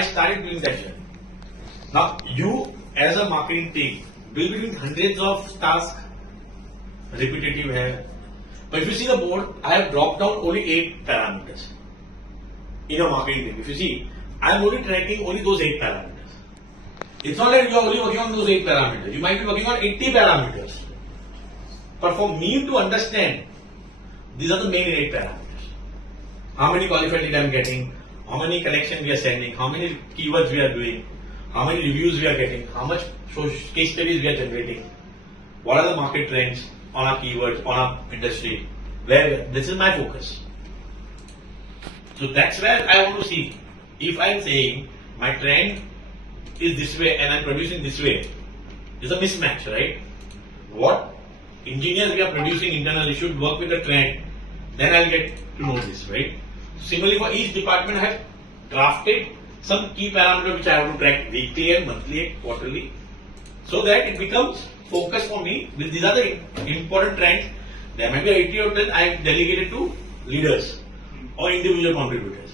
I started doing that journey. Now, you as a marketing team will be doing hundreds of tasks, repetitive hai. But if you see the board, I have dropped down only 8 parameters in a marketing team. If you see, I am only tracking only those 8 parameters. It's not that you are only working on those 8 parameters. You might be working on 80 parameters. But for me to understand, these are the main 8 parameters. How many qualified leads I am getting, how many connections we are sending, how many keywords we are doing, how many reviews we are getting, how much case studies we are generating, what are the market trends on our keywords, on our industry. Where this is my focus. So that's where I want to see. If I am saying my trend is this way and I am producing this way, it's a mismatch, right? What engineers we are producing internally should work with the trend, then I'll get to know this, right? Similarly, for each department, I have drafted some key parameters which I have to track weekly and monthly and quarterly, so that it becomes focus for me. These are the important trends. There might be 80 or 10 I have delegated to leaders or individual contributors.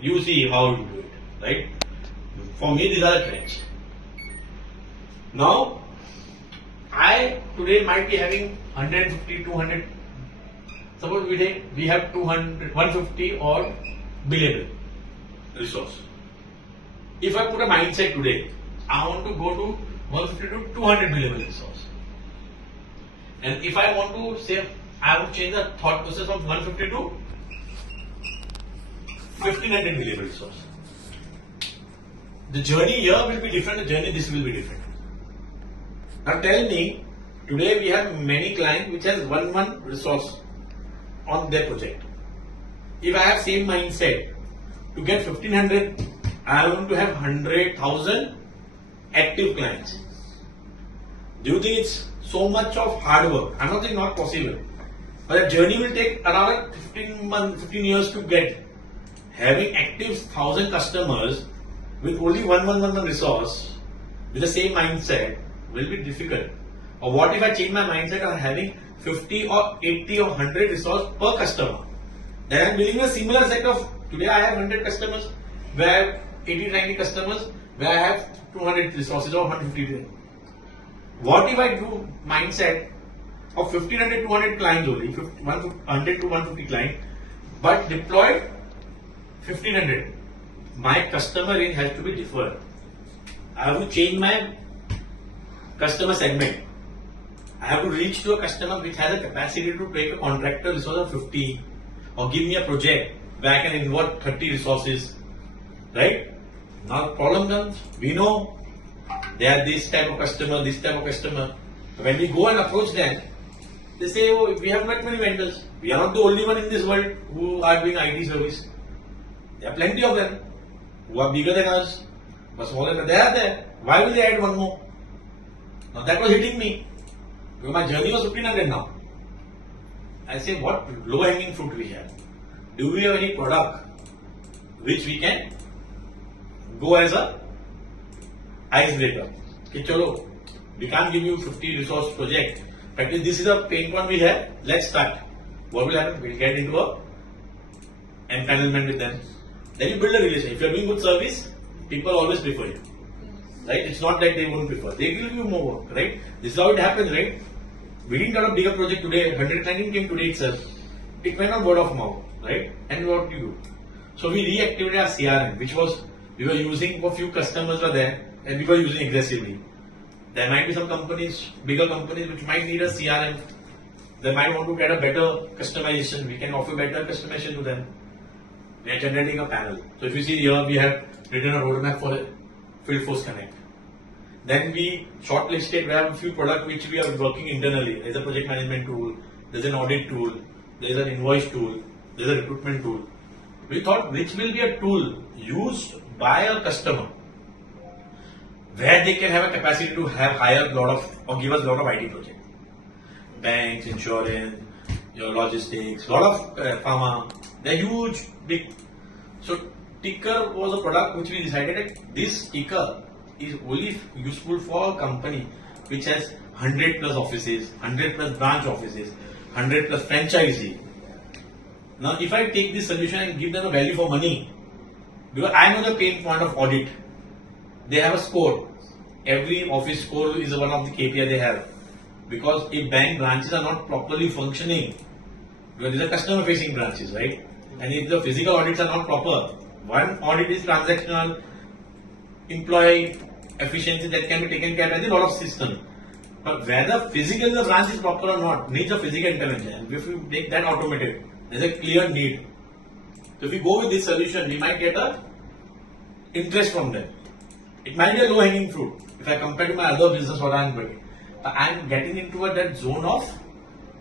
You see how you do it, right? For me, these are the trends. Now, I today might be having 150, 200. Suppose we have 200, 150 or billable resource. If I put a mindset today, I want to go to 150 to 200 billable resource. And if I want to say, I want to change the thought process from 150 to 1500 billable resource. The journey here will be different, the journey this will be different. Now tell me, today we have many clients which has one resource on their project. If I have same mindset, to get 1500, I want to have 100,000 active clients. Do you think it's so much of hard work? I'm not saying not possible, but the journey will take around 15 years to get. Having active 1,000 customers with only one resource with the same mindset will be difficult. Or what if I change my mindset of having 50 or 80 or 100 resource per customer? Then I'm building a similar set of, today I have 100 customers, where I have 80, 90 customers, where I have 200 resources or 150. What if I do mindset of 1500 to 200 clients only, 100 to 150 clients, but deployed 1500. My customer range has to be different. I have to change my customer segment. I have to reach to a customer which has a capacity to take a contractor resource of 50 or give me a project where I can invert 30 resources. Right? Now the problem comes, we know they are this type of customer, this type of customer. When we go and approach them, they say, oh, we have not many vendors. We are not the only one in this world who are doing IT service. There are plenty of them who are bigger than us, but smaller than us. They are there. Why will they add one more? Now that was hitting me. Because my journey was 1500 now. I say, what low hanging fruit we have? Do we have any product which we can go as a icebreaker? Okay, chalo, we can't give you 50 resource project. But this is a pain point we have. Let's start. What will happen? We'll get into a empanelment with them. Then you build a relationship. If you are doing good service, people always prefer you. Right? It's not that they won't prefer. They give you more work. Right? This is how it happens, right? We didn't have a bigger project today. 119 came today itself. It went on word of mouth. Right? And what do you do? So we reactivated our CRM, which was we were using for few customers were there, and we were using aggressively. There might be some companies, bigger companies, which might need a CRM. They might want to get a better customization. We can offer better customization to them. We are generating a panel. So if you see here, we have written a roadmap for Field Force Connect. Then we shortlisted, we have a few products which we are working internally. There's a project management tool, there's an audit tool, there's an invoice tool, there's a recruitment tool. We thought which will be a tool used by a customer where they can have a capacity to have hire a lot of or give us a lot of IT projects. Banks, insurance, your logistics, a lot of pharma. They're huge, big. So Ticker was a product which we decided that this Ticker is only useful for a company which has 100 plus offices, 100 plus branch offices, 100 plus franchisee. Now if I take this solution and give them a value for money, Because I know the pain point of audit. They have a score. Every office score is one of the KPI they have. Because if bank branches are not properly functioning, because these are customer facing branches, right? And if the physical audits are not proper, one audit is transactional, employee efficiency that can be taken care of by a lot of systems. But whether physically the branch is proper or not needs a physical intervention. If we make that automated, there's a clear need. So if we go with this solution, we might get a interest from them. It might be a low-hanging fruit. If I compare to my other business, what I'm doing, I'm getting into that zone of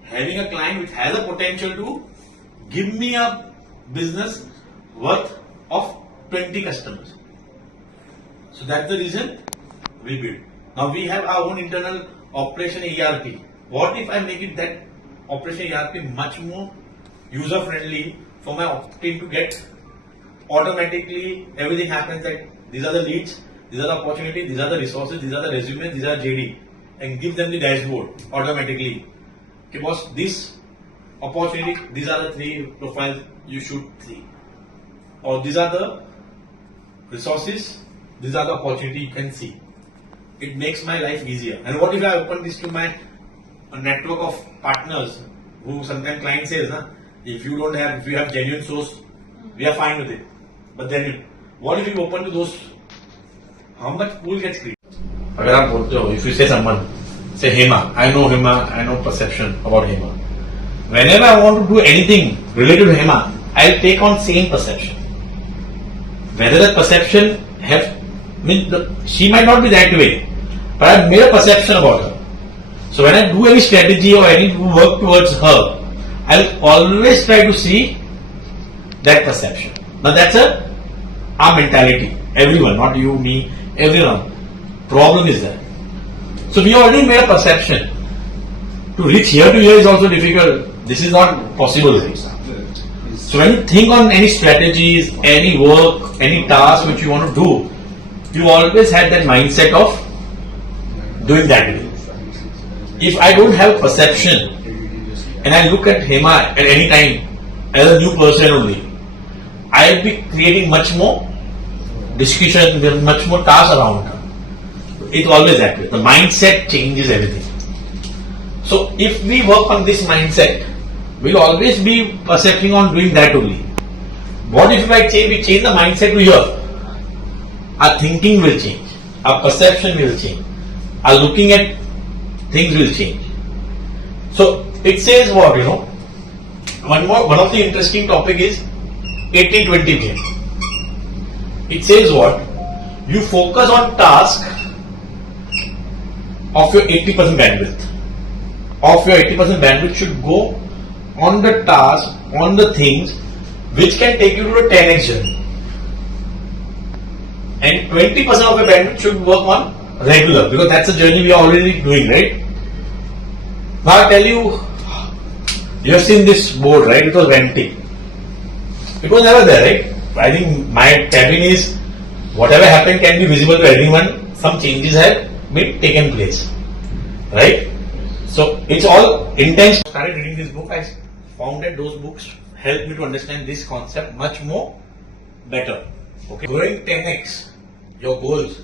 having a client which has a potential to give me a business worth of 20 customers. So that's the reason we build. Now we have our own internal operation ERP. What if I make it that operation ERP much more user friendly for my team to get automatically everything happens that these are the leads, these are the opportunities, these are the resources, these are the resumes, these are JD, and give them the dashboard automatically. Okay, boss, this opportunity, these are the 3 profiles you should see. Or these are the resources, these are the opportunity you can see. It makes my life easier. And what if I open this to my network of partners who sometimes client says, if you have genuine source, we are fine with it. But then what if you open to those, how much pool gets created? If you say someone, say Hema, I know perception about Hema. Whenever I want to do anything related to Hema, I'll take on same perception. Whether that perception she might not be that way, but I've made a perception about her. So when I do any strategy or any work towards her, I'll always try to see that perception. Now that's our mentality. Everyone, not you, me, everyone. Problem is that. So we already made a perception. To reach here to here is also difficult. This is not possible. So when you think on any strategies, any work, any task which you want to do, you always had that mindset of doing that way. If I don't have perception and I look at Hema at any time as a new person only, I'll be creating much more discussion, there is much more tasks around her. It's always that way. The mindset changes everything. So if we work on this mindset, we'll always be percepting on doing that only. What if we change the mindset to here? Our thinking will change. Our perception will change. Our looking at things will change. So it says what, one of the interesting topic is 80-20 game. It says what? You focus on task of your 80% bandwidth. Of your 80% bandwidth should go on the task, on the things which can take you to a 10x journey. And 20% of your bandwidth should work on regular, because that's a journey we are already doing, right? Now I'll tell you, you have seen this board, right? It was renting. It was never there, right? I think my cabin is, whatever happened can be visible to everyone. Some changes have been taken place, right? So it's all intense. I started reading this book. I found that those books helped me to understand this concept much more better. Okay, growing 10x your goals,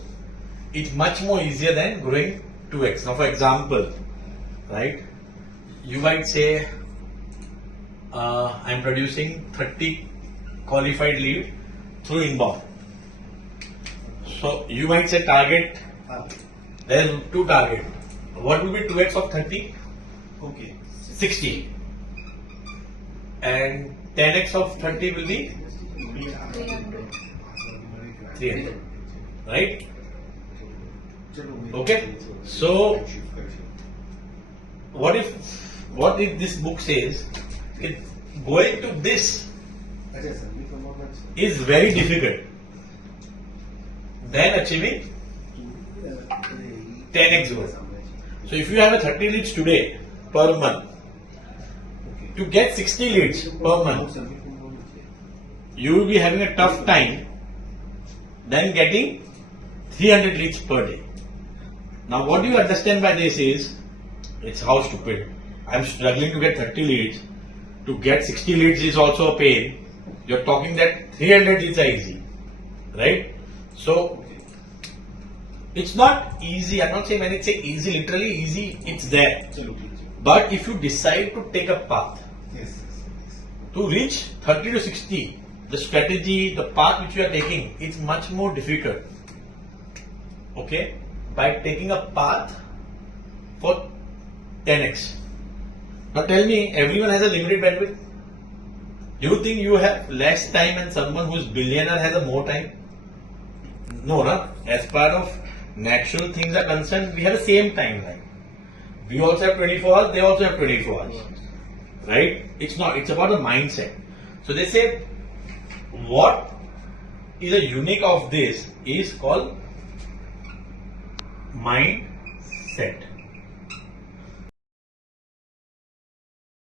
it's much more easier than growing 2x. Now, for example, right? You might say, I'm producing 30 qualified lead through inbound. So you might say target. There's 2 targets. What will be 2x of 30? Okay, 60. And 10x of 30 will be 300. Right? Okay. So what if this book says going to this is very difficult than achieving 10x goal. So if you have a 30 leads today per month, to get 60 leads per month, you will be having a tough time than getting 300 leads per day. Now what do you understand by this is, it's how stupid. I'm struggling to get 30 leads. To get 60 leads is also a pain. You're talking that 300 leads are easy. right? So it's not easy. I'm not saying when it's easy, literally easy, it's there. Absolutely. But if you decide to take a path Yes. to reach 30 to 60, the strategy, the path which you are taking is much more difficult. Okay? By taking a path for 10x. Now tell me, everyone has a limited bandwidth. Do you think you have less time and someone who is billionaire has a more time? No, na? As part of natural things are concerned, we have the same timeline. We also have 24 hours, they also have 24 hours. Right? It's not, it's about the mindset. So they say, what is a unique of this is called mindset.